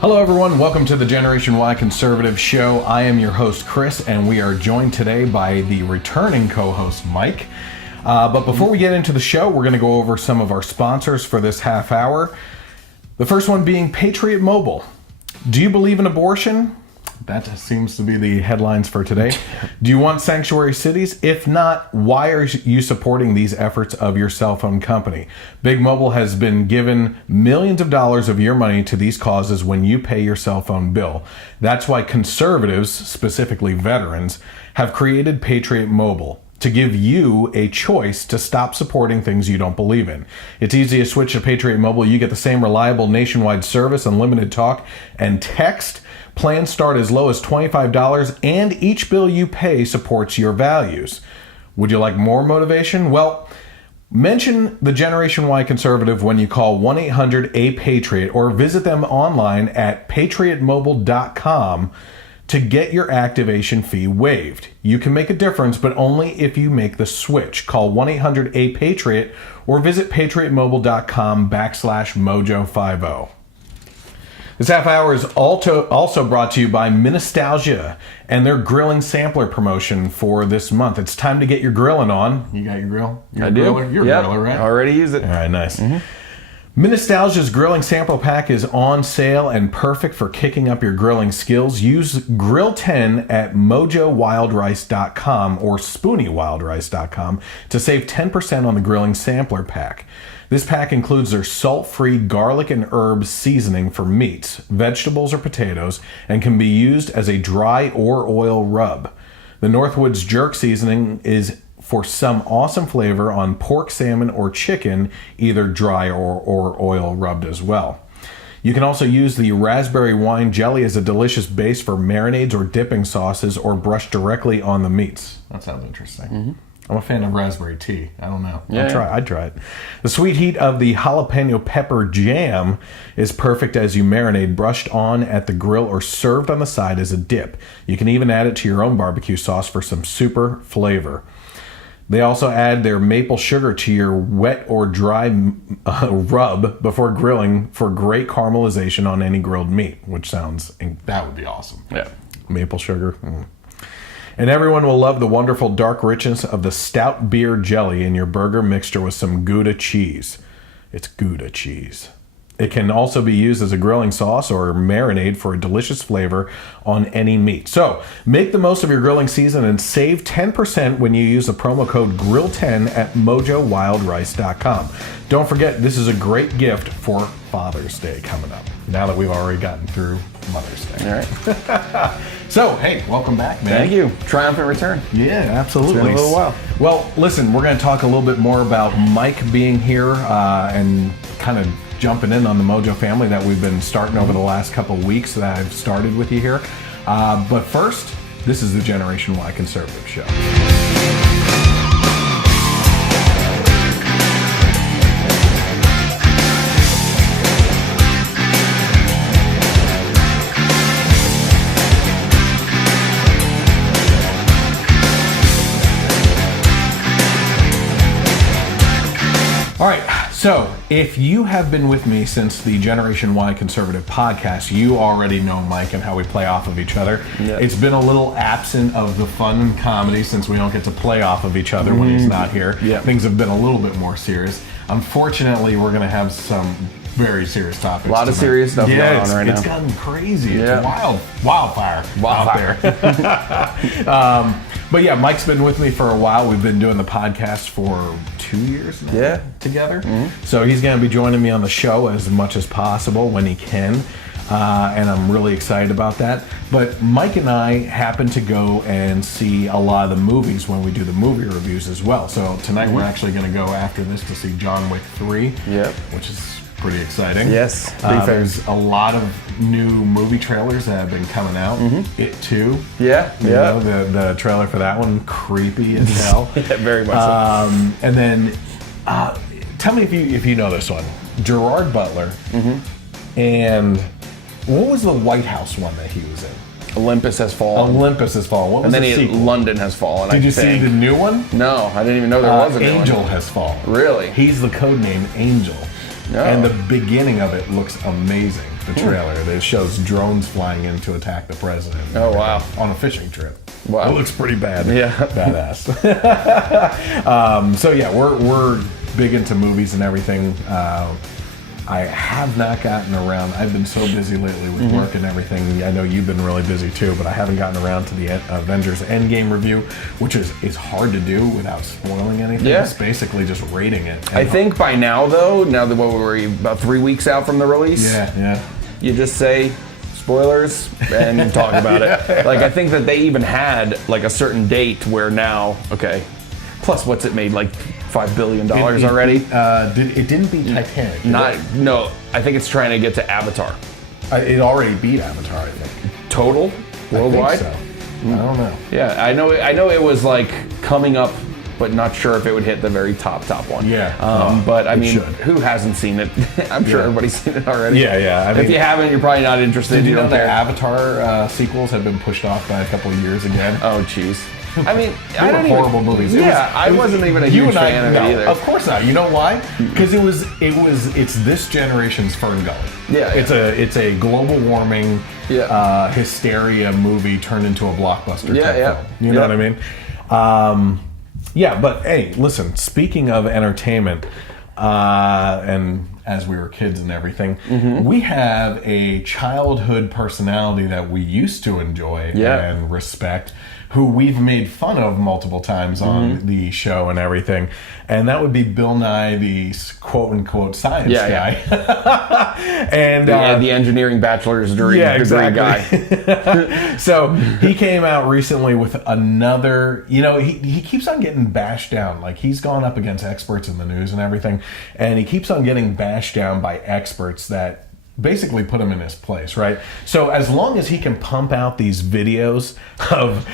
Hello everyone, welcome to the Generation Y Conservative Show. I am your host Chris, and we are joined today by the returning co-host Mike. But before we get into the show, we're going to go over some of our sponsors for this half hour. The first one being Patriot Mobile. Do you believe in abortion? That seems to be the headlines for today. Do you want sanctuary cities? If not, why are you supporting these efforts of your cell phone company? Big Mobile has been given millions of dollars of your money to these causes when you pay your cell phone bill. That's why conservatives, specifically veterans, have created Patriot Mobile to give you a choice to stop supporting things you don't believe in. It's easy to switch to Patriot Mobile. You get the same reliable nationwide service, unlimited talk and text. Plans start as low as $25, and each bill you pay supports your values. Would you like more motivation? Well, mention the Generation Y Conservative when you call 1-800-A-PATRIOT or visit them online at patriotmobile.com to get your activation fee waived. You can make a difference, but only if you make the switch. Call 1-800-A-PATRIOT or visit patriotmobile.com/mojo50. This half hour is also brought to you by Nostalgia and their grilling sampler promotion for this month. It's time to get your grilling on. You got your grill? I do. You're a griller, right? Already use it. All right, nice. Nostalgia's grilling sample pack is on sale and perfect for kicking up your grilling skills. Use Grill 10 at mojowildrice.com or spoonywildrice.com to save 10% on the grilling sampler pack. This pack includes their salt-free garlic and herb seasoning for meats, vegetables, or potatoes, and can be used as a dry or oil rub. The Northwoods Jerk seasoning is for some awesome flavor on pork, salmon, or chicken, either dry or oil rubbed as well. You can also use the raspberry wine jelly as a delicious base for marinades or dipping sauces, or brush directly on the meats. That sounds interesting. I'm a fan of raspberry tea. I don't know. Yeah. I'd try it. The sweet heat of the jalapeno pepper jam is perfect as you marinate, brushed on at the grill or served on the side as a dip. You can even add it to your own barbecue sauce for some super flavor. They also add their maple sugar to your wet or dry rub before grilling for great caramelization on any grilled meat, which sounds, that would be awesome. Yeah. Maple sugar. And everyone will love the wonderful dark richness of the stout beer jelly in your burger mixture with some Gouda cheese. It's Gouda cheese. It can also be used as a grilling sauce or marinade for a delicious flavor on any meat. So make the most of your grilling season and save 10% when you use the promo code GRILL10 at mojowildrice.com. Don't forget, this is a great gift for Father's Day coming up, now that we've already gotten through Mother's Day. All right. So, hey, welcome back, man. Thank you. Triumphant return. Yeah, absolutely. It's been a little while. Well, listen, we're going to talk a little bit more about Mike being here and kind of jumping in on the Mojo family that we've been starting over the last couple of weeks that I've started with you here. But first, this is the Generation Y Conservative Show. All right, so if you have been with me since the Generation Y Conservative podcast, you already know Mike and how we play off of each other. Yep. It's been a little absent of the fun and comedy since we don't get to play off of each other when he's not here. Yep. Things have been a little bit more serious. Unfortunately, we're going to have some very serious topics. A lot of serious stuff going on right now. It's gotten crazy. It's wildfire out there. But yeah, Mike's been with me for a while. We've been doing the podcast for 2 years now together. So he's going to be joining me on the show as much as possible when he can. And I'm really excited about that. But Mike and I happen to go and see a lot of the movies when we do the movie reviews as well. So tonight we're actually going to go after this to see John Wick 3, which is pretty exciting. Yes. There's a lot of new movie trailers that have been coming out. It Too. Yeah. You know, the trailer for that one, creepy as hell. Very much so. And then, tell me if you know this one. Gerard Butler and what was the White House one that he was in? Olympus Has Fallen. Olympus Has Fallen. What was and then the sequel? London Has Fallen. Did you see the new one? No, I didn't even know there was a new one. Angel Has Fallen. Really? He's the code name Angel. And the beginning of it looks amazing. The trailer. It shows drones flying in to attack the president. Oh, wow. On a fishing trip. Wow. It looks pretty bad. Yeah. Badass. So yeah, we're big into movies and everything. I have not gotten around. I've been so busy lately with work and everything. I know you've been really busy too, but I haven't gotten around to the Avengers Endgame review, which is hard to do without spoiling anything. Yeah. It's basically just rating it. I think by now, though, now that we're about 3 weeks out from the release, you just say spoilers and talk about it. Like, I think that they even had like a certain date where now, okay, plus what's it made, like $5 billion already? It didn't beat Titanic. No, I think it's trying to get to Avatar. It already beat Avatar, I think. Total? Worldwide? I think so. I don't know. Yeah, I know it was like coming up, but not sure if it would hit the very top one. Yeah. But I mean, should. who hasn't seen it? I'm sure everybody's seen it already. Yeah. If you haven't, you're probably not interested. Did you know don't the care. Avatar sequels have been pushed off by a couple of years again? Oh, jeez. I mean, They were horrible movies. I wasn't even a huge fan of it either. Of course not. You know why? Because it's this generation's Fern Gully. Yeah. It's a global warming hysteria movie turned into a blockbuster type film. You know what I mean? But hey, listen, speaking of entertainment, and as we were kids and everything, we have a childhood personality that we used to enjoy and respect, who we've made fun of multiple times on the show and everything. And that would be Bill Nye, the quote-unquote science guy. And the engineering bachelor's degree guy. So he came out recently with another, he keeps on getting bashed down. Like, he's gone up against experts in the news and everything, and he keeps on getting bashed down by experts that basically put him in his place, right? So as long as he can pump out these videos of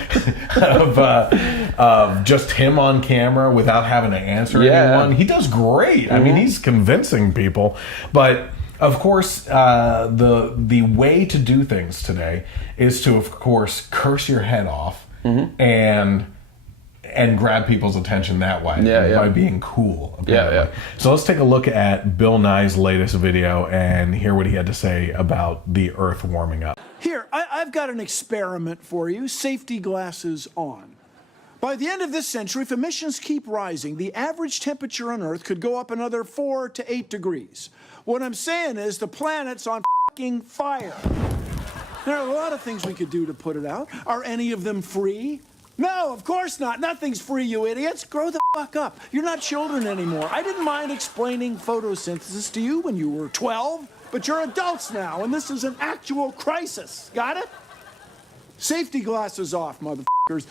just him on camera without having to answer anyone, he does great. I mean, he's convincing people. But of course, the way to do things today is to, of course, curse your head off and grab people's attention that way by being cool. Apparently. So let's take a look at Bill Nye's latest video and hear what he had to say about the Earth warming up. Here, I've got an experiment for you. Safety glasses on. By the end of this century, if emissions keep rising, the average temperature on Earth could go up another 4 to 8 degrees. What I'm saying is the planet's on fucking fire. There are a lot of things we could do to put it out. Are any of them free? No, of course not. Nothing's free, you idiots. Grow the fuck up. You're not children anymore. I didn't mind explaining photosynthesis to you when you were 12, but you're adults now, and this is an actual crisis. Got it? Safety glasses off, motherfuckers.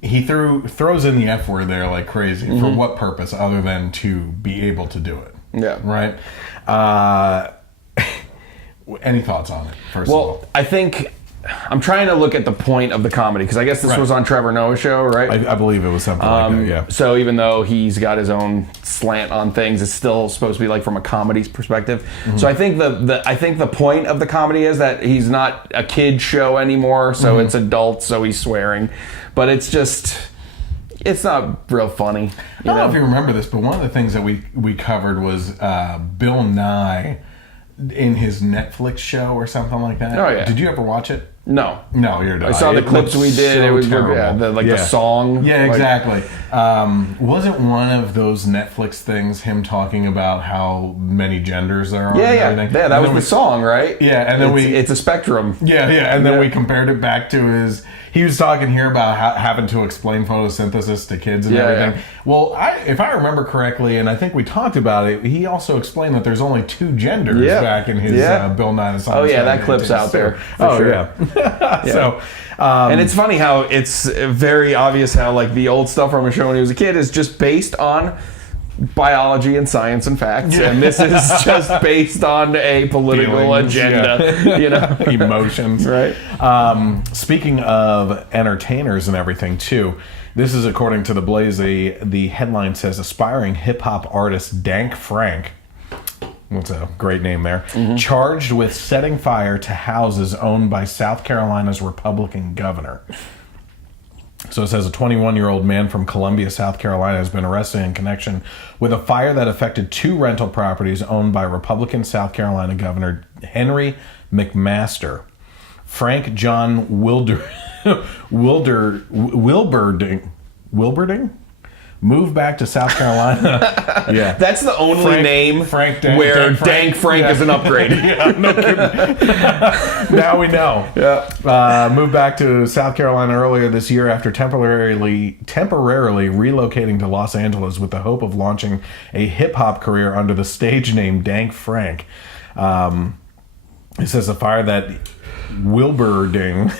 He throws in the F word there like crazy. For what purpose other than to be able to do it? Yeah. Right? Any thoughts on it, first of all? I think I'm trying to look at the point of the comedy, because I guess this was on Trevor Noah's show, right? I believe it was something like that, yeah. So even though he's got his own slant on things, it's still supposed to be like from a comedy's perspective. So I think the point of the comedy is that he's not a kid show anymore, so it's adult, so he's swearing. But it's not real funny. I don't know if you remember this, but one of the things that we covered was Bill Nye in his Netflix show or something like that. Oh, yeah. Did you ever watch it? No. No, you're not. I saw the clips we did. So it was terrible. the song. Yeah, exactly. Wasn't one of those Netflix things him talking about how many genders there are? Yeah, that was the song, right? Yeah, and then it's a spectrum. Yeah, and then we compared it back to his. He was talking here about having to explain photosynthesis to kids and everything. Yeah. Well, if I remember correctly, and I think we talked about it, he also explained that there's only 2 genders back in his Bill Nye the Science Guy. Oh yeah, that clip's out there. For sure. Yeah. So, and it's funny how it's very obvious how like the old stuff from a show when he was a kid is just based on biology and science and facts, and this is just based on a political feelings, agenda, emotions. Right. Speaking of entertainers and everything too, this is according to The Blaze. The headline says aspiring hip-hop artist Dank Frank, what's a great name there, charged with setting fire to houses owned by South Carolina's Republican governor. So it says a 21-year-old man from Columbia, South Carolina has been arrested in connection with a fire that affected 2 rental properties owned by Republican South Carolina Governor Henry McMaster. Frank John Wilberding moved back to South Carolina. Yeah, that's the only name where Dank Frank is an upgrade. Yeah, no kidding. Now we know. Yeah, moved back to South Carolina earlier this year after temporarily relocating to Los Angeles with the hope of launching a hip hop career under the stage name Dank Frank. It says a fire that Wilberding.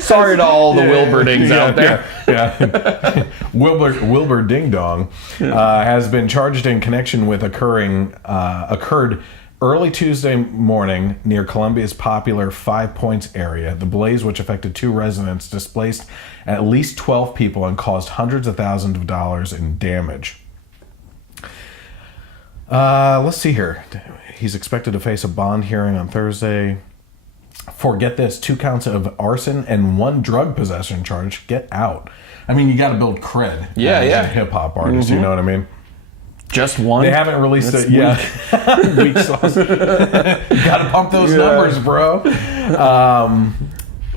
Sorry to all the Wilberdings out there. Yeah. Wilbur Ding Dong has been charged in connection with occurred early Tuesday morning near Columbia's popular 5 Points area. The blaze, which affected 2 residents, displaced at least 12 people and caused hundreds of thousands of dollars in damage. Let's see here. He's expected to face a bond hearing on Thursday. Forget this, 2 counts of arson and 1 drug possession charge. Get out. I mean, you got to build cred. Yeah. As a hip hop artist, you know what I mean? Just 1? They haven't released it yet. Weak sauce. You got to pump those numbers, bro.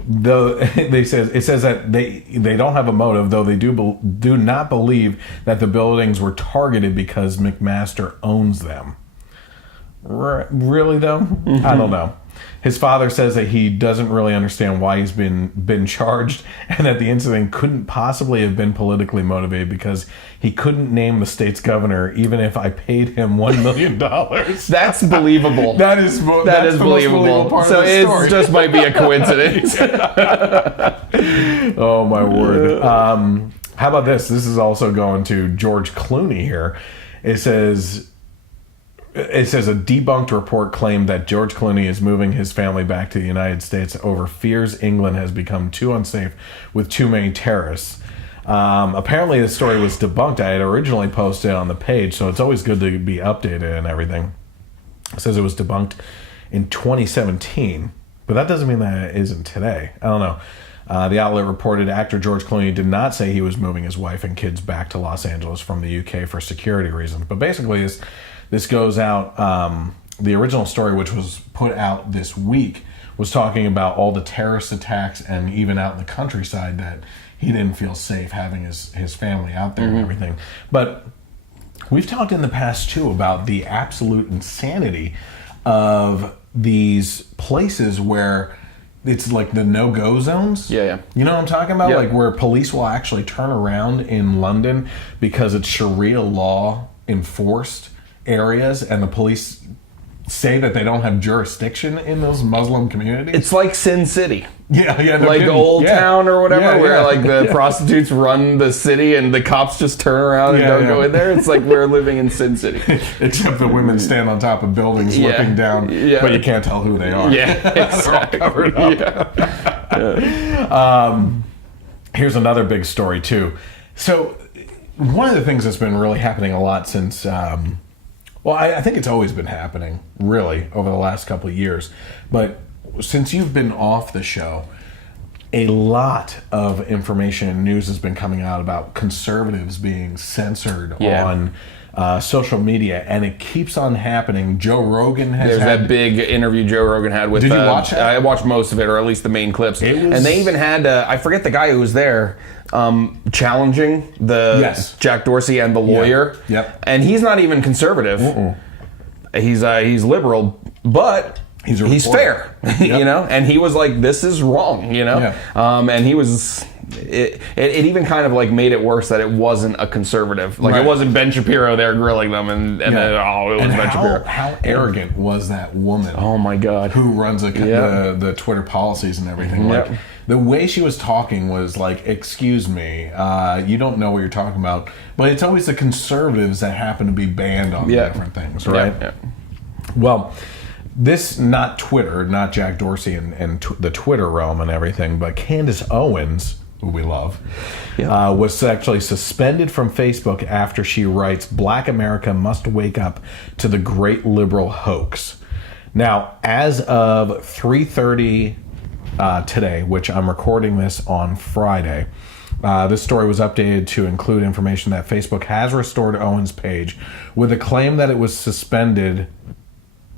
Though it says that they don't have a motive, though they do not believe that the buildings were targeted because McMaster owns them. Really though? I don't know. His father says that he doesn't really understand why he's been charged, and that the incident couldn't possibly have been politically motivated because he couldn't name the state's governor even if I paid him $1 million. That's believable. That is believable. Part so of the story. It just might be a coincidence. Oh my word. How about this? This is also going to George Clooney here. It says a debunked report claimed that George Clooney is moving his family back to the United States over fears England has become too unsafe with too many terrorists. Apparently, the story was debunked. I had originally posted on the page, so it's always good to be updated and everything. It says it was debunked in 2017, but that doesn't mean that it isn't today. I don't know. The outlet reported actor George Clooney did not say he was moving his wife and kids back to Los Angeles from the UK for security reasons, but basically this goes out, the original story, which was put out this week, was talking about all the terrorist attacks and even out in the countryside that he didn't feel safe having his family out there and everything. But we've talked in the past, too, about the absolute insanity of these places where it's like the no-go zones. Yeah. You know what I'm talking about? Yeah. Like where police will actually turn around in London because it's Sharia law enforced areas, and the police say that they don't have jurisdiction in those Muslim communities. It's like Sin City. Yeah, no like kidding. Old Town or whatever, where like the Yeah. prostitutes run the city and the cops just turn around and don't go in there. It's like we're living in Sin City. Except the women stand on top of buildings looking down, but you can't tell who they are. Yeah, exactly. They're all covered up. Here's another big story too. So one of the things that's been really happening a lot since I think it's always been happening, really, over the last couple of years. But since you've been off the show, a lot of information and news has been coming out about conservatives being censored on social media, and it keeps on happening. Joe Rogan has that big interview Joe Rogan had with... Did you watch that? I watched most of it, or at least the main clips. And they even had, I forget the guy who was there, challenging the Jack Dorsey and the lawyer. Yep. And he's not even conservative. He's liberal, but... He's fair, you know, and he was like, "This is wrong," you know, and he was. It even kind of like made it worse that it wasn't a conservative, like it wasn't Ben Shapiro there grilling them, and then it was Ben Shapiro. How arrogant was that woman? Oh my God, who runs the Twitter policies and everything? Like the way she was talking was like, "Excuse me, you don't know what you're talking about." But it's always the conservatives that happen to be banned on different things, right? Yeah. Well. This, not Twitter, not Jack Dorsey and the Twitter realm and everything, but Candace Owens, who we love, was actually suspended from Facebook after she writes, "Black America must wake up to the great liberal hoax." Now, as of 3:30 today, which I'm recording this on Friday. This story was updated to include information that Facebook has restored Owen's page with a claim that it was suspended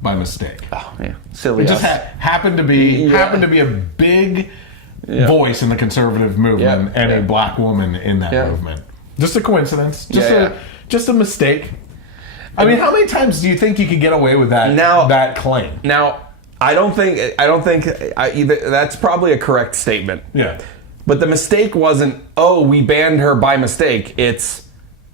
by mistake. Oh, yeah. Silly. It just happened to be a big voice in the conservative movement and a black woman in that movement. Just a coincidence. Just a mistake. I mean, how many times do you think you could get away with that claim? Now, I don't think either. That's probably a correct statement. Yeah. But the mistake wasn't, we banned her by mistake. It's,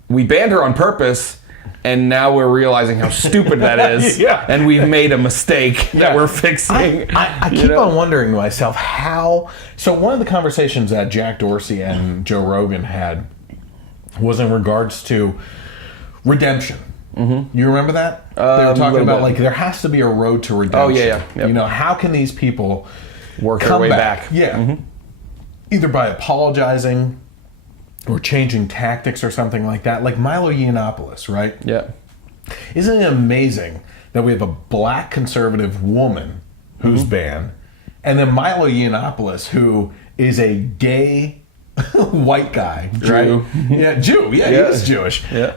we banned her on purpose, and now we're realizing how stupid that is. And we've made a mistake that we're fixing. I keep on wondering to myself how. So one of the conversations that Jack Dorsey and Joe Rogan had was in regards to redemption. Mm-hmm. You remember that? They were talking about, like, there has to be a road to redemption. Oh, yeah. Yep. You know, how can these people work their way back? Yeah. Mm-hmm. Either by apologizing or changing tactics or something like that. Like Milo Yiannopoulos, right? Yeah. Isn't it amazing that we have a black conservative woman who's banned, and then Milo Yiannopoulos, who is a gay white guy, Jew. Right? Yeah, Jew. Yeah, he is Jewish. Yeah.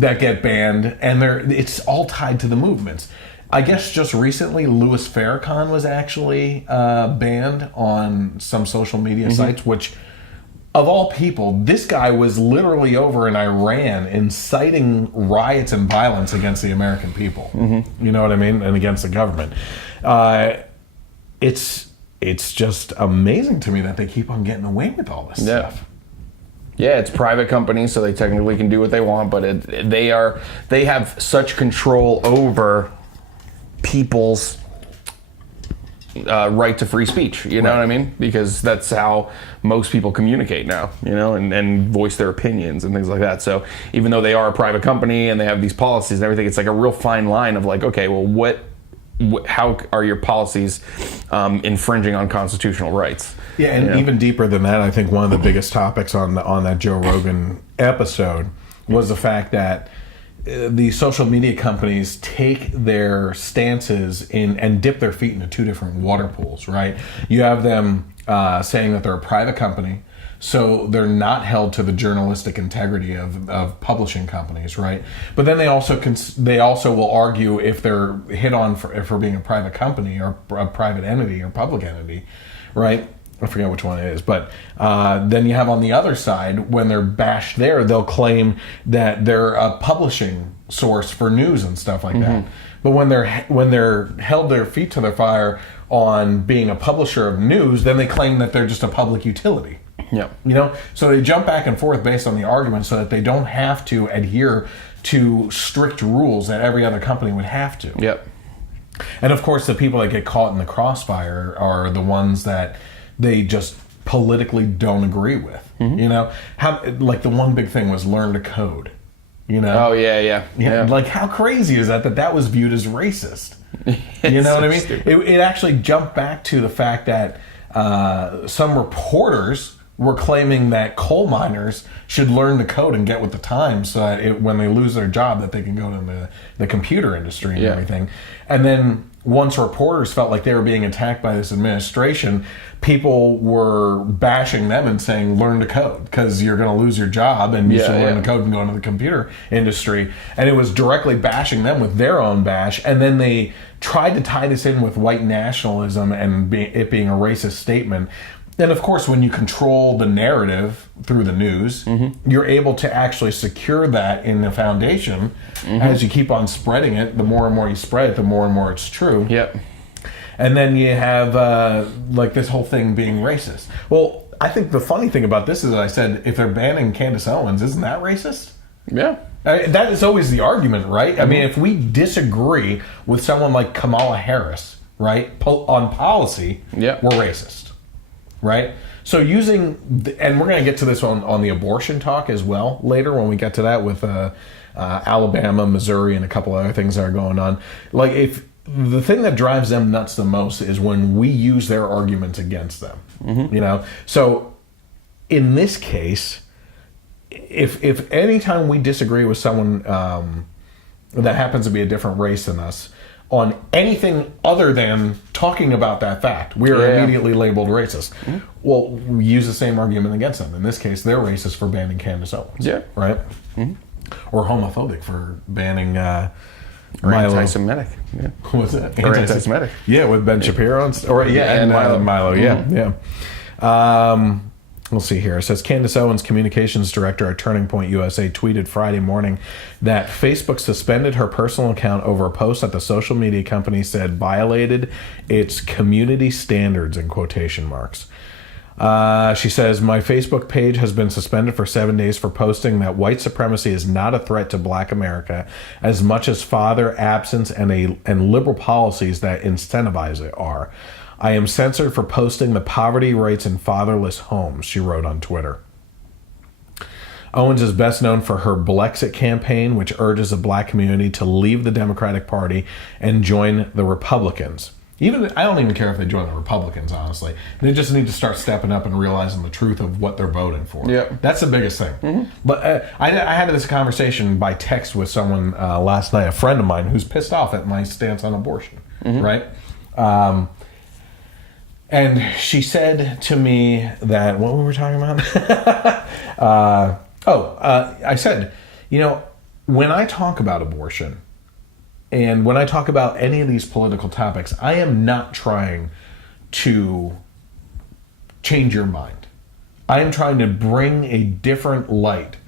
That get banned, and it's all tied to the movements. I guess just recently, Louis Farrakhan was actually banned on some social media sites, which, of all people, this guy was literally over in Iran inciting riots and violence against the American people. You know what I mean? And against the government. It's just amazing to me that they keep on getting away with all this stuff. Yeah, it's private companies, so they technically can do what they want, but they have such control over people's right to free speech, you know what I mean? Because that's how most people communicate now, you know, and voice their opinions and things like that. So even though they are a private company and they have these policies and everything, it's like a real fine line of like, okay, well, how are your policies infringing on constitutional rights? Yeah, and even deeper than that, I think one of the biggest topics on that Joe Rogan episode was the fact that the social media companies take their stances in and dip their feet into two different water pools, right? You have them saying that they're a private company, so they're not held to the journalistic integrity of publishing companies, right? But then they also will argue if they're hit on for being a private company or a private entity or public entity, right? I forget which one it is, but then you have on the other side, when they're bashed there, they'll claim that they're a publishing source for news and stuff like that. But when they're held their feet to the fire on being a publisher of news, then they claim that they're just a public utility. Yeah. You know, so they jump back and forth based on the argument so that they don't have to adhere to strict rules that every other company would have to. Yep. And of course, the people that get caught in the crossfire are the ones that they just politically don't agree with. You know, like the one big thing was learn to code. You know? Oh yeah. Like how crazy is that was viewed as racist? You know what I mean? It actually jumped back to the fact that some reporters were claiming that coal miners should learn to code and get with the times so that when they lose their job that they can go to the computer industry and everything. And then once reporters felt like they were being attacked by this administration, people were bashing them and saying, learn to code because you're going to lose your job and you should learn to code and go into the computer industry. And it was directly bashing them with their own bash. And then they tried to tie this in with white nationalism and it being a racist statement. And of course, when you control the narrative through the news, you're able to actually secure that in the foundation. As you keep on spreading it, the more and more you spread it, the more and more it's true. Yep. And then you have like this whole thing being racist. Well, I think the funny thing about this is I said, if they're banning Candace Owens, isn't that racist? Yeah. That is always the argument, right? I mean, if we disagree with someone like Kamala Harris, right, on policy, we're racist. Right? So and we're going to get to this on the abortion talk as well later when we get to that with Alabama, Missouri, and a couple other things that are going on. Like, if the thing that drives them nuts the most is when we use their arguments against them. You know? So in this case, if any time we disagree with someone that happens to be a different race than us on anything other than talking about that fact, we are immediately labeled racist. Well, we use the same argument against them. In this case, they're racist for banning Candace Owens. Yeah. Right? Or homophobic for banning Or Milo. anti-Semitic. Yeah. What was it? Or anti-Semitic. Yeah, with Ben Shapiro. And Milo. Yeah. We'll see here. It says Candace Owens, communications director at Turning Point USA, tweeted Friday morning that Facebook suspended her personal account over a post that the social media company said violated its community standards, in quotation marks. She says, my Facebook page has been suspended for 7 days for posting that white supremacy is not a threat to Black America as much as father absence and liberal policies that incentivize it are. I am censored for posting the poverty rates in fatherless homes, she wrote on Twitter. Owens is best known for her Blexit campaign, which urges the Black community to leave the Democratic Party and join the Republicans. I don't even care if they join the Republicans, honestly. They just need to start stepping up and realizing the truth of what they're voting for. Yep. That's the biggest thing. But I had this conversation by text with someone last night, a friend of mine, who's pissed off at my stance on abortion, right? And she said to me that, what were we talking about? I said, when I talk about abortion and when I talk about any of these political topics, I am not trying to change your mind. I am trying to bring a different light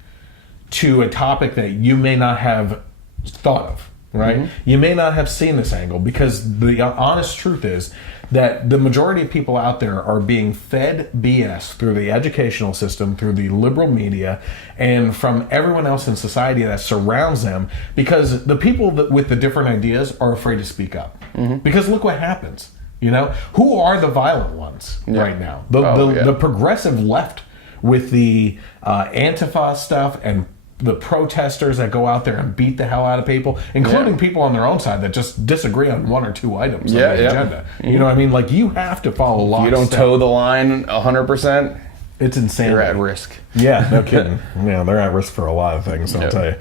to a topic that you may not have thought of, right? You may not have seen this angle, because the honest truth is that the majority of people out there are being fed BS through the educational system, through the liberal media, and from everyone else in society that surrounds them, because the people with the different ideas are afraid to speak up. Because look what happens. Who are the violent ones right now? The progressive left with the Antifa stuff and the protesters that go out there and beat the hell out of people, including people on their own side that just disagree on one or two items on the agenda. You know what I mean? Like, you have to follow law. You don't toe the line 100%. It's insane. You're at risk. Yeah, no kidding. Yeah, they're at risk for a lot of things, I'll tell you.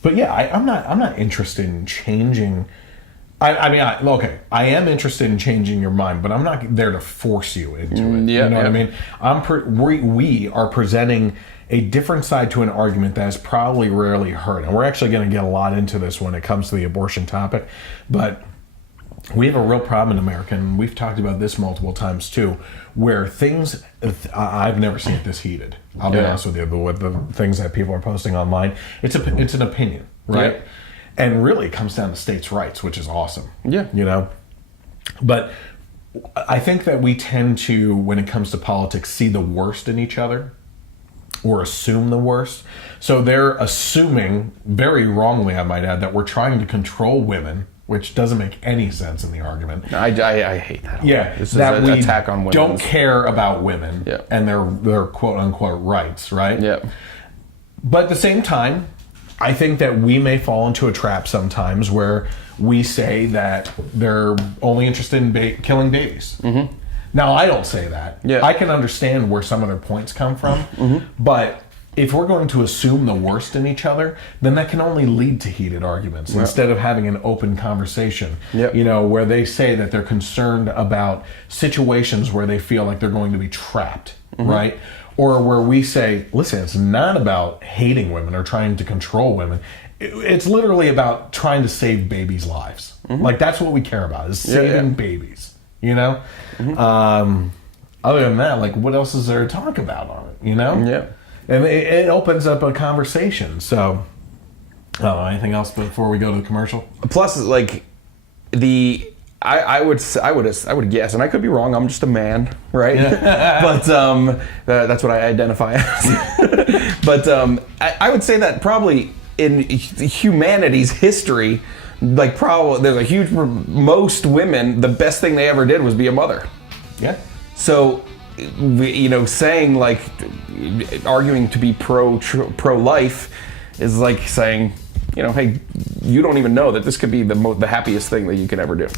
But yeah, I'm not interested in changing. I am interested in changing your mind, but I'm not there to force you into it. You know what I mean? We are presenting a different side to an argument that is probably rarely heard. And we're actually going to get a lot into this when it comes to the abortion topic. But we have a real problem in America, and we've talked about this multiple times too, where things, I've never seen it this heated. I'll be honest with you, with the things that people are posting online. It's an opinion, right? And really it comes down to states' rights, which is awesome. But I think that we tend to, when it comes to politics, see the worst in each other, or assume the worst. So they're assuming, very wrongly I might add, that we're trying to control women, which doesn't make any sense in the argument. I hate that. This is an attack on women. Don't care about women and their quote unquote rights, right? But at the same time, I think that we may fall into a trap sometimes where we say that they're only interested in killing babies. Now, I don't say that. I can understand where some of their points come from, but if we're going to assume the worst in each other, then that can only lead to heated arguments instead of having an open conversation, where they say that they're concerned about situations where they feel like they're going to be trapped, right? Or where we say, listen, it's not about hating women or trying to control women. It's literally about trying to save babies' lives. Like, that's what we care about, is saving babies. Other than that, like, what else is there to talk about on it, And it opens up a conversation. So, anything else before we go to the commercial? Plus, like, I would guess, and I could be wrong, I'm just a man, right? But that's what I identify as. But I would say that probably in humanity's history, like, probably there's a huge, most women, the best thing they ever did was be a mother. So, saying, like, arguing to be pro-life is like saying, hey, you don't even know that this could be the happiest thing that you could ever do.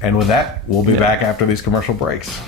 And with that, we'll be back after these commercial breaks.